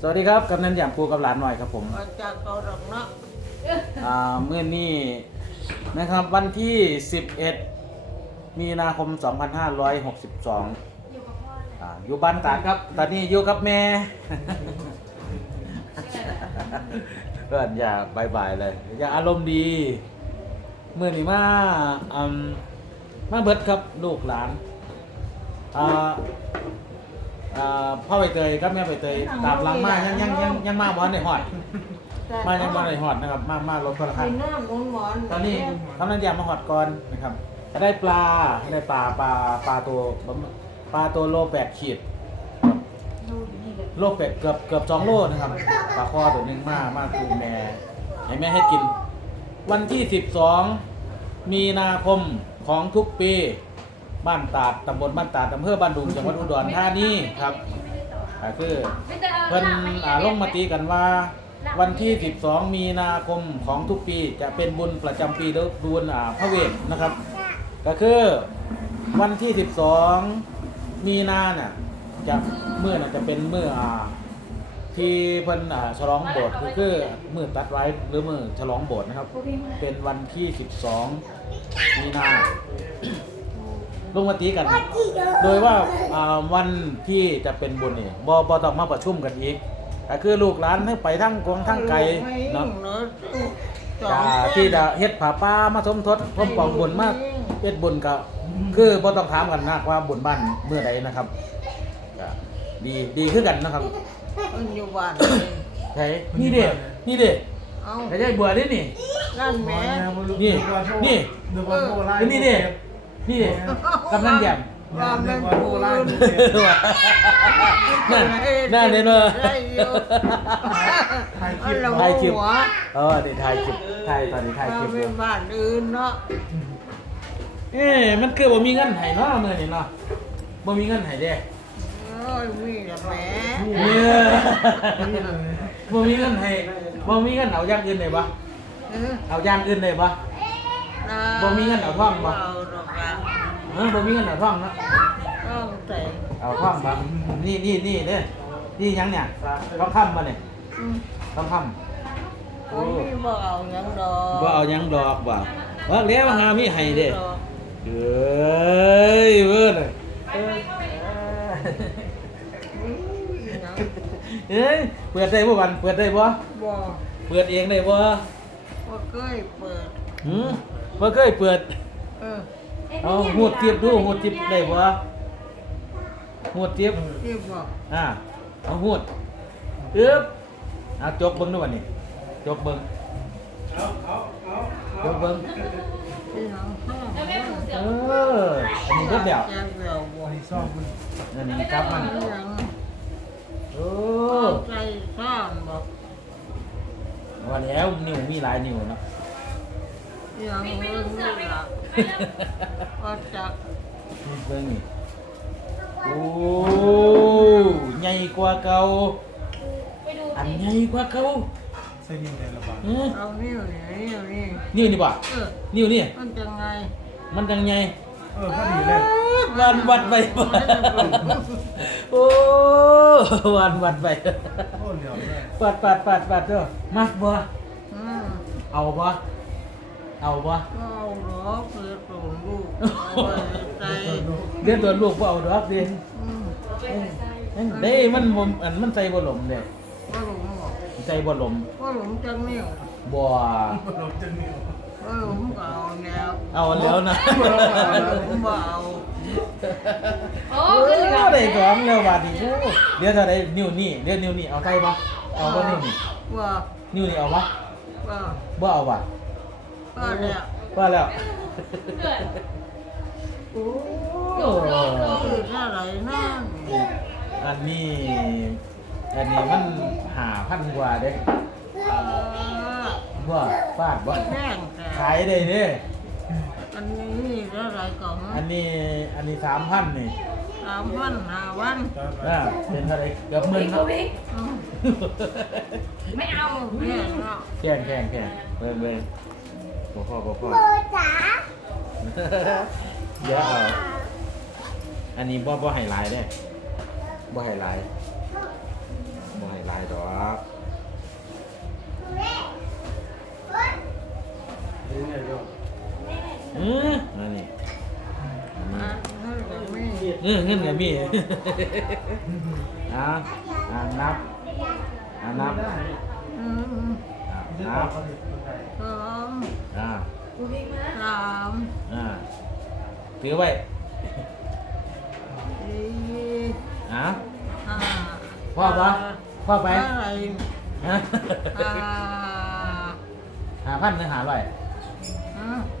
สวัสดีครับกำนันหยามครูกับหลานหน่อยครับผมมาจากเกาหลีเนาะอ่าเมื่อนี้นะครับวันที่ 11 มีนาคม 2562อ่าอยู่บ้านตาดครับ ตอนนี้อยู่กับแม่ เพื่อนอย่าบายบายเลย อย่าอารมณ์ดี เมื่อนี้มาอืมมาเบิดครับลูกหลานอ่า อ่าพ่อใบเตยครับแม่ใบเตยตามหลังมายังยังยังยังมาบอลในหอดมายังมาในหอดนะครับมามารถคนละคัน เป็นน้ำมันหวานตอนนี้กำลังยามมาหอดก่อนนะครับได้ปลาได้ปลาปลาปลาตัวปลาตัวโลแปดขีดโลเป็ดเกือบเกือบสองโลนะครับปลาคอตัวหนึ่งมามาคูแม่ให้แม่ให้กิน วันที่สิบสองมีนาคมของทุกปี บ้านตาดตำบลบ้านตาดอำเภอบ้านดุงจังหวัดอุดรธานีครับก็คือเพิ่นอ่าลงมาตีกันว่า วันที่ 12 มีนาคมของทุกปีจะเป็นบุญประจำปีหรือบุญอ่าพระเวทนะครับ ก็คือวันที่ 12 มีนาเนี่ยจะเมื่อน่ะจะเป็นเมื่ออ่าที่เพิ่นอ่าฉลองโบสถ์ก็คือมือตัดไว้หรือมือฉลองโบสถ์นะครับ เป็นวันที่ 12 มีนา ลงมาตีกัน โดยว่าอ่าวันที่จะเป็นบุญนี่บอบอต้องมาประชุมกันอีกก็คือลูกหลานให้ไปทั้งกวงทั้งไกลเนาะกาที่จะเฮ็ดผาป้ามาสมทบพร้อมปองบุญมากเฮ็ดบุญก็คือบ่ต้องถามกันมากว่าบุญบ้านเมื่อใดนะครับก็ดีดีคือกันนะครับมันอยู่บ้าน ไผนี่เด้นี่เด้เอาไอ้ยายบัวนี่นี่นั่นแหม่นี่ นี่ดูบอลโบราณนี่เด้ นี่เด้กำนันแย้มว่ามันบอลโบปูราณนนั่นนั่นเด้เนาะได้อยู่ถ่ายคลิปอันละถ่ายคลิปหัวเออนี่ถ่ายคลิปถ่ายตอนนี้ถ่ายคลิปอเป็ยู่นบ้านอื่นเนาะเอ๊ะมันคือบ่มีเงินให้เนาะมื้อนี้เนาะบ่มีเงินให้เด้เอ้ยมีแต่แหม่เนี่ยบ่มีเงินให้บ่มีเงินเอาอย่างอื่นได้บ่เออเอาอย่างอื่นได้บ่นะ บ่มีเงินเอาท่องบ่เอาดอกอะเออบ่มีเงินเอาท่องเนาะต้องแต่เอาท่องบ่นี่นี่นี่เด้อนี่หยังเนี่ยต้องคำบ่เนี่ยอืมต้องคำผมมีบ่เอาหยังดอกบ่เอาหยังดอกบ่ว่าแล้วหามีให้เด้ดอกเอ้ยเว้ยเอออุ้ยหยังเอ้ยเปิดได้บ่วันเปิดได้บ่บ่เปิดเองได้บ่บ่เคยเปิดหืม บ่เคยเปิด เออเอาหูดเทียบดูหูดเทียบได้บ่หูดเทียบที่บอกอ่าเอาหูดอึ๊บเอาจกเบิ่งดูบัดนี้จกเบิ่งเอาเอาเอาจกเบิ่งที่หยังห้องเอออันนี้ก็เดี่ยวแจ้งเดี่ยวบ่ที่ชอบมันอันนี้ครับมันที่หยังโอ้เข้าใจข้ามบอกว่าแล้วนิ้วมีหลายนิ้วเนาะ ที่หยังเรื่องนี้ล่ะก็จักเบิ่งนี่โอ้ใหญ่กว่าเก่าอันใหญ่กว่าเก่าใส่ดินในระบาดเออเอานิ้วนี่นิ้วนี่นิ้วนี่บ่เออนิ้วนี่มันจังไงมันจังใหญ่เออพอดีเลยวันวัดไปบ่โอ้วันวัดไปโอ้เหลียวเลยปัดปัดปัดปัดเด้อมาบ่อืมเอาบ่ เอาบ่ก็เอาดอกเพื่อส่งลูกเอาไว้ใจเดี๋ยวตัวลูกบ่เอาดอกดิอืมเด้มันบ่อันมันใส่บ่หลมเด้ก็หลงบอกใส่บ่หลมก็หลงจังนิ้วบ่ ลมจะเหนียวก็หลงก็เอาแล้วเอาแล้วนะก็หลงบ่เอาโอ้ได้ของแล้วบาดนี้โอ้เดี๋ยวถ้าได้นิ้วนี่เดี๋ยวนิ้วนี่เอาใส่บ่เอาบ่นิ้วนี่ว่านิ้วนี่เอาบ่ว่าบ่เอาบ่ ก็เนี่ยว่าแล้วโอ้คืออะไรนั่นอันนี้ อันนี้มันหาพันกว่าเด้เออว่าฟาดบ่แม่งแต่ขายได้เด้อันนี้อะไรก่อนอันนี้อันนี้สามพันนี่สามวันห้าวันอ่าเป็นเท่าไหรเกือบหมื่นเนาะอืมไม่เอาแม่งเนาะแข่งแข่งแข่งเบิ่งเบิ่ง บ่พอบ่พอเดี๋ยวเอาอันนี้บ่บ่ให้หลายเด้บ่ให้หลายเบ่ให้หลายดอกนี่ไงโยมอือนั่นนี่อะนั่นก็ไม่เออเงินก็มีอ่าอ่านับอ่านับอืมอ่าจะนับ เขาเด็กคนไทยสองอ่าสามอ่าถือไว้สี่อ่าห้าพ่อปะพ่อไปอะไรฮะอ่าหาพันหรือหาร้อยอะ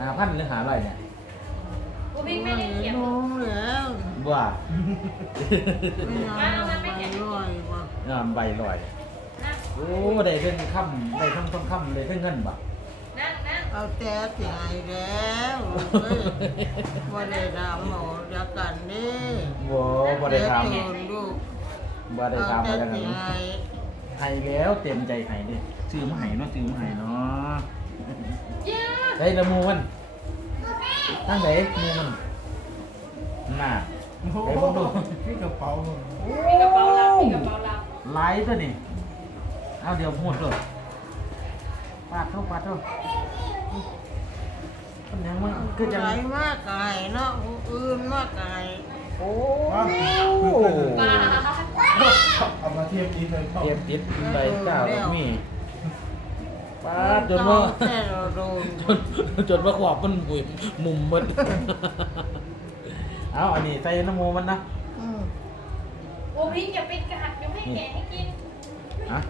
หาพันหรือหาร้อยเนี่ยกูพิงไม่ได้เขียนรู้แล้วบัวไม่เอาไปร่อยว่ะงามใบลอยนั่งโอ้ได้เพิ่งค่ำได้ทั้งทองคำได้ทั้งเงินบ่นั่งนั่ง เอาแต่ที่ไหนแล้วเฮ้ยว่าได้ดามหมอจักกันนี่บ่บ่ได้ถามเยวโดนลูกบ่ได้เอาถามแต่อะไรกันที่ไหนให้แล้วเต็มใจให้เด้ซื้อมาให้เนาะซื้อมาให้เนาะเย้ได้ละหมูมันตั้งไหนหมูมันน่ะโอ้โหไปเบิ่งดูนี่กระเป๋าผมมีกระเป๋าลับมีกระเป๋าลับหลายตัวนี่เอาเดี๋ยวหมดเลยปาดเท่าปาดเท่ามันยังมัน คือจัง ไหลมากไก่เนาะผู้อื่นมากไก่โอ้ว่าปลาเอามาเทียบกินเลยเตรียมติดใบก้าวแบบมีปาดจนเจ้าว่าแต่เราโดนจนจนว่าขวบมันมุมมุมหมันเอาอันนี้ใส่น้ำมูมันนะอืมกูพิงอย่าปิดกระหักเดี๋ยวให้แกะให้กิน อะ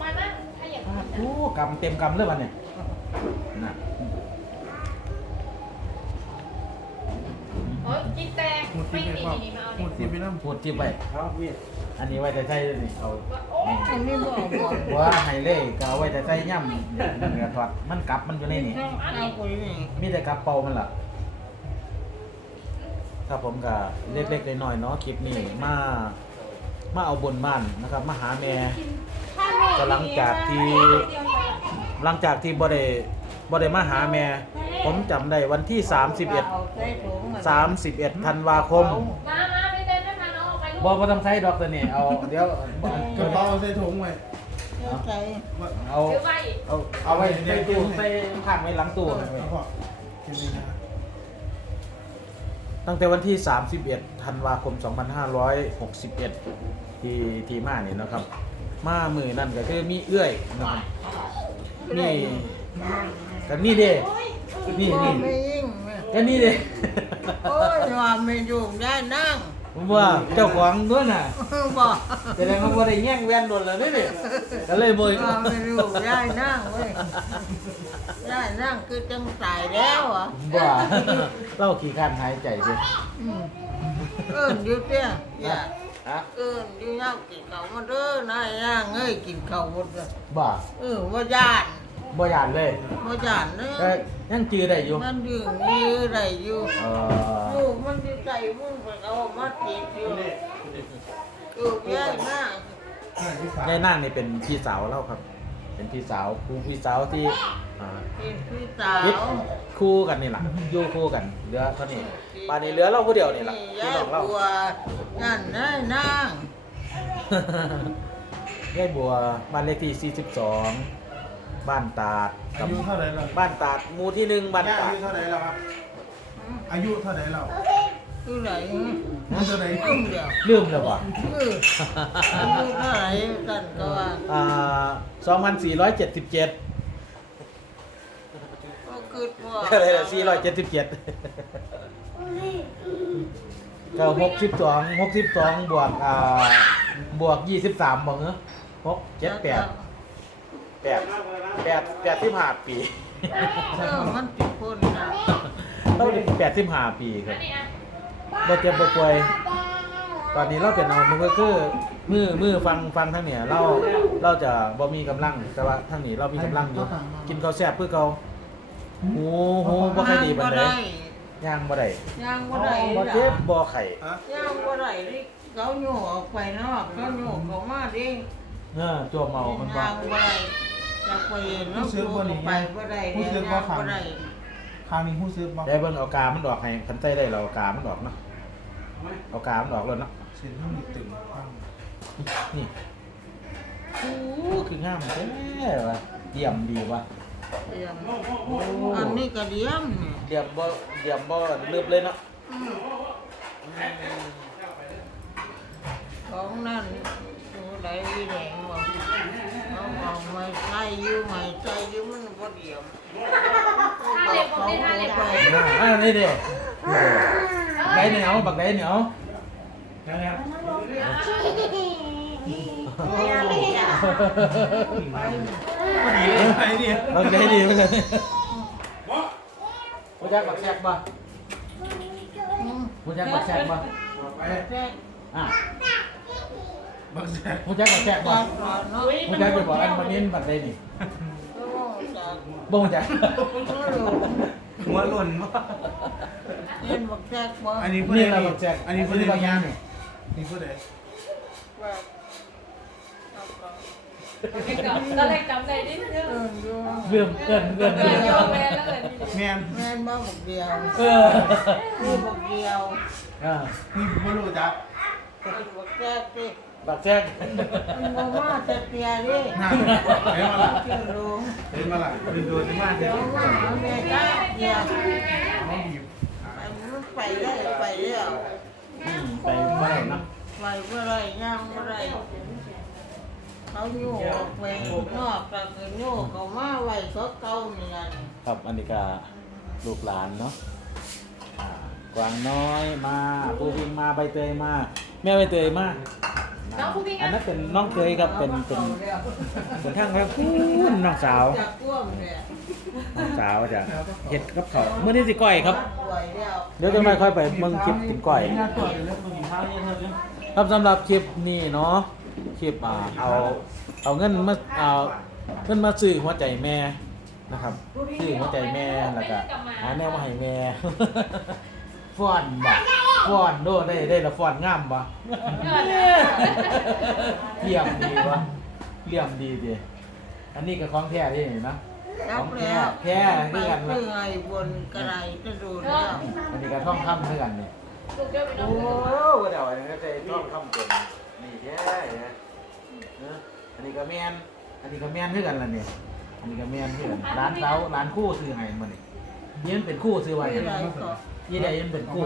มานั่งถ้าอยากปากิดนโอ้กำเต็มกำเลยวันเนี่ยน่ะ เฮ้ยกินแตงหมดไม่ที่ไปดีเปล่านี่มาเอาหมดิดที่ไปน้ำพูดที่ไป ครับพี่อันนี้ไว้แต่ใส่เลยนี่เอาโอ้ยอันนี้บอกบอกว่าไฮเล่ก็เอาไว้แต่ใส่ย่ำเนื้อทอดมันกลับมันอยู่ในนี่เอาไปนี่มีแต่กลับเป่ามันล่ะครับผมก็เล็กๆน้อยๆเนาะคลิปนี้มา มาเอาบนบ้านนะครับ มาหาแม่ ก็หลังจากที่ หลังจากที่บ่ได้บ่ได้มาหาแม่ ผมจำได้วันที่ 31เอาใส่ถุงมา31ธันวาคมมามาไปเต้นด้วยพาน้องออกไปลูกบ่บ่ต้องใช้ดอกตัวนี้เอาเดี๋ยวกระเป๋าใส่ถุงไว้ใส่เอาถือไว้เอาเอาไว้ใส่ตู้ใส่ข้างไว้หลังตู้เอาพอกินเลยนะตั้งแต่วันที่ 31ธันวาคม 2561 ที่ที่มานี่นะครับ มามือนั่นก็คือมีเอื้อยนะครับนี่กันนี่เด้ นี่นี่ ไม่ยิ่งแม่กันนี่เด้โอ้ยว่าไม่อยู่ได้นั่งผมว่าเจ้าของด้วยน่ะบอกแสดงว่าบ่ได้แย่งแว่นโดนแล้วนี่ดิก็เลยบ่ว่าไม่อยู่ได้นั่งเว้ยได้นั่งคือจังตายแล้วอะว่าเล่าขี้การหายใจสิอืมเอิ้นอยู่เตี้ยอย่าฮะเอิ้นอยู่ย่างกินข้าวมาเด้อนายย่างเอ้ยกินข้าวหมดเลยบ่เออว่าย่าน บ่ยานเลยว่าย่านเนก็อะยังจือได้อยู่มันยืนยืนได้อยู่เออลูกมันอยู่ใจมึงไปเอามาติดอยู่เออย่ายนั่งใช่ที่สามยายนางนี่เป็นพี่สาวเราครับ เป็นพี่สาวครูพี่สาวที่อ่าเป็นพี่สายึดวคู่กันนี่แหละอยู่คู่กันเหลือเท่านี้ป่านนี้เหลือเราผู้เดียวนี่แหละพี่ยายน้องเรา บัวนั่นนายนั่งยายบัวบ้านเลขที่ 42 บ้านตาดกัอาบยุเท่าไหร่แล้วบ้านตาดหมู่ที่หนึ่งบ้านย่าตาอาดยุเท่าไหร่แล้วครับ อายุเท่าไหร่แล้วอยู่ไหนอายุเท่าไหร่อุ้มเดียวลืมแล้วบ่เอออายุเท่าไหร่กันก็ว่าอ่า2477ก็คือว่าอะไรล่ะ477 ก็62 62บวกอ่าบวก23บ่เหรอ6 7 8แปด แปดแปดสิบห้าปีเออมันติดคนนะเราแปดสิบห้าปีคอัรับนนี้อะบ่เจ็บบ่ป่วยตอนนี้เราเป็นเอามันก็คือมือมือฟังฟังทางเนี่ยเราเราจะบ่มีกำลังแต่ว่าทางนี้เรามีกำลังอยู่กินข้าวแซ่บเพื่อเขาหูหูบ่ค่อยดีปานใดย่างบ่ได้ย่างบ่ได้บ่เจ็บบ่ไข้ฮะย่างบ่ได้ดิเขาโยกออกไปนอกเขาโยกเข้ามาดิเออจัวเมามันบ่ย่างบ่ได้ จะไปแล้วกูก็ไปบ่ได้เดี๋ยวย่างบ่ได้คราวนี้ผู้ซื้อบอกได้เบิ่งเอากามันออกให้คันใส่ได้เราเอากามันออกเนาะเอากามันออกแล้วเนาะเสียงมันมีตึงบ้างนี่โอ้คืองามแท้ว่ะเยี่ยมดีว่ะเดียมโอ้อันนี้ก็เดียมเนี่ยเยี่ยมบ่เยี่ยมบ่เลือบเลยเนาะอืมของนั่นตัวใดแดงบอกเขา บอกไม่ใช่อยู่ไม่ใช่อยู่มันบ่เดียมท่าเล็บผมได้ท่าเล็บผมอ่านี่เด้ได้เหนียวบักได้เหนียวนะครับดีเลยไปดิบักได้ดีไปเลยผู้จักบักแซกบ่ผู้จักบักแซกบ่ไปแจ๊กอะ บักแซกผู้จักบักแซกบ่จักก่อนเนาผู้จักไปบอกอันวันนี้บักได้นี่โอ้จักบ่ฮู้จักหัวหล่นบ่เห็นบอกแจ๊กบ่อันนี้ผู้นี่ใดเราบักแซกอันนี้ผู้ใดบักนี่ย่างนี่นี่ผู้ใดว่าเอาก่อนก็เลยจำได้นิดนึงเอิ้นอยู่เรื่องเกินเกินเกิเกินแม่แล้วเกินแม่นแม่นบ่บอกเดียวเออคือบอกเดียวอ่านี่บ่รู้จักคือบอกแจ๊กดิ บักแซกมันบ่มาจะเตียดินั่นเห็นมาล่ะเชื่อลุงเห็นมาล่ะดูดูที่มาเดี๋เดี๋ยยววมาหาแม่จ้าเดียวเอาหยิบไปมันไปได้ไปแล้วอืมไปไปเนาะไปเมื่อไรย่างเมื่อไรเขาโยกออกไปนอกจากก็โยกเขามาไว้เขาเก่านี่ล่ะครับอันนี้ก็ลูกหลานเนาะอ่ากวางน้อยมาปูพิงมาใบเตยมา แม่ใบเตยมา น้องผู้พิอันนั้นเป็นน้องเคยครับเป็นเป็นเป็นทางครับคุณน้องสาวจากก้วมเนี่ยน้องสาวจะเฮ็ดกับเขาวเมื่อนี้สิก้อยครับ ป่วยแล้วเดี๋ยวจะไม่ค่อยไปเมืองคลิปกินก้อยครับสำหรับคลิปนี้เนาะคลิปอ่าเอาเอาเงินมาเอาเงินมาซื้อหัวใจแม่นะครับซื้อหัวใจแม่แล้วก็หาแนวมาให้แม่ ฟ้อนบ่ฟ้อนโดได้ได้ละฟ้อนงามบ่เลี่ยมดีวะเลี่ยมดีดิอันนี้ก็ของแท้ที่นี่นะขรัอบงแท้แล้วแท้คือกันไปวะเพื่อไอ้บนกระไรจะดูแล้วอันนี้ก็ท่องคำคือกันนี่ลูกเดียวไปน้โอ้องเดี๋ยวอันนี้ก็จะท่องคำเป็นนี่แท้นะเนอะอันนี้ก็แมนอันนี้ก็แมนคือกันล่ะเนี่ยอันนี้ก็แมนคือกันร้านเสาร้านคู่ซื้อให้มันนี่ยันเป็นคู่ซื้อไว้ไม่ไรก็ ยี่ใดยันเป็นคู่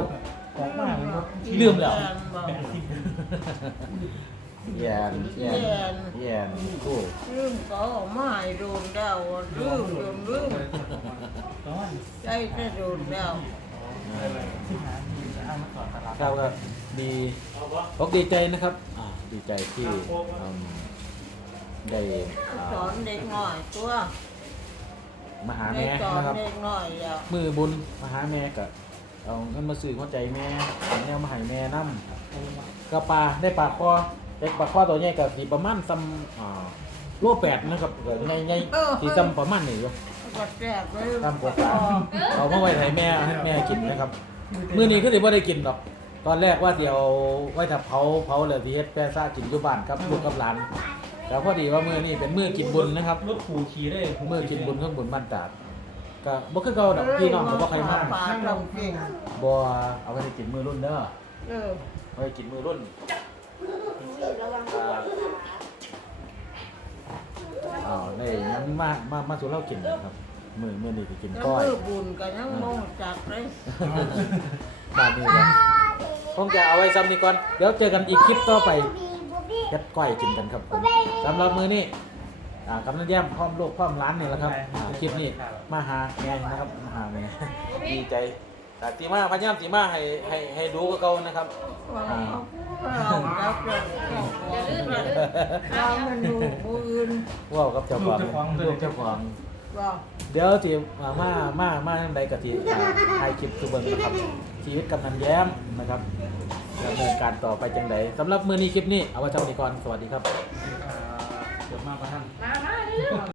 ของมากเลยครับลืมแล้วแอนบอกแยนแยนแยนคู่ลืมก็ออกมาให้โดนแล้วลืมลืมลืมใจจะโดนแล้วเราก็ดีอกดีใจนะครับอ่าดีใจที่อืมได้อ่าสอนเด็กหน่อยตัวมาหาได้แม่สอนนะครับเด็กหน่อยแล้วมือบุญมาหาแม่ก็ เอาเงินมาซื้อหัวใจแม่เอาแนวมาให้แม่นำกระปลาได้ปลาคอเด็กปลาคอตัวใหญ่ก็สิประมาณซ้ำอ่าโลแปดนะครับก็ใหญ่ๆสิซ้ำประมาณนี้อยู่ก็แจกเลยซ้ำกว่าปลาเอามาไว้ให้แม่ให้แม่กินนะครับ มื้อนี้คือสิบ่ได้กินดอก ตอนแรกว่าสิเอาไว้ถ้าเผาเผาแล้วสิเฮ็ดแป้ซ่ากินอยู่บ้านครับลูกกับหลานแต่พอดีว่ามื้อนี้เป็นมื้อกินบุญนะครับ รถขู่ขี่ได้มื้อกินบุญข้างบุญบ้านตาด ก็บ่คือเก่าดอกพี่น้องก็บ่ใครมาปลาทำเก่งบ่เอาไว้ได้กินมื้อรุ่นเด้อเออไว้กินมื้อรุ่นอ่าอ้าวได้หยังมามามาสู่เรากินนะครับ มื้อมื้อนี้สิกินแล้วก้อยมือบุญกันยังมองจักเลยบ้านนี้นะผมจะเอาไว้ซ้ำนี้ก่อน เดี๋ยวเจอกันอีกคลิปต่อไปเฮ็ดก้อยกินกันครับผมสำหรับมื้อนี้ อ่ากำนันแย้มพร้อมลูกพร้อมร้านนี่แหละครับอ่าคลิปนี้มาหาแม่นะครับมาหาแม่ดีใจแต่ตีมาพยายามตีมาให้ให้ให้ดูกับเขานะครับว่าเอาเอาแล้วจะอย่าลืมอย่าลืมเรามันดูผู้อื่นว้าวกับเจ้าของลูกเจ้าของว่าเดี๋ยวตีมามามามาทางใดกับทีถ่ายคลิปทุกเบิ่งนะครับ ชีวิตกำนันแย้มนะครับดำเนินการต่อไปจังไดสำหรับมื้อนี้คลิปนี้เอาไว้เท่านี้ก่อนสวัสดีครับเดี๋ยว มาประทัน มามาเร็ว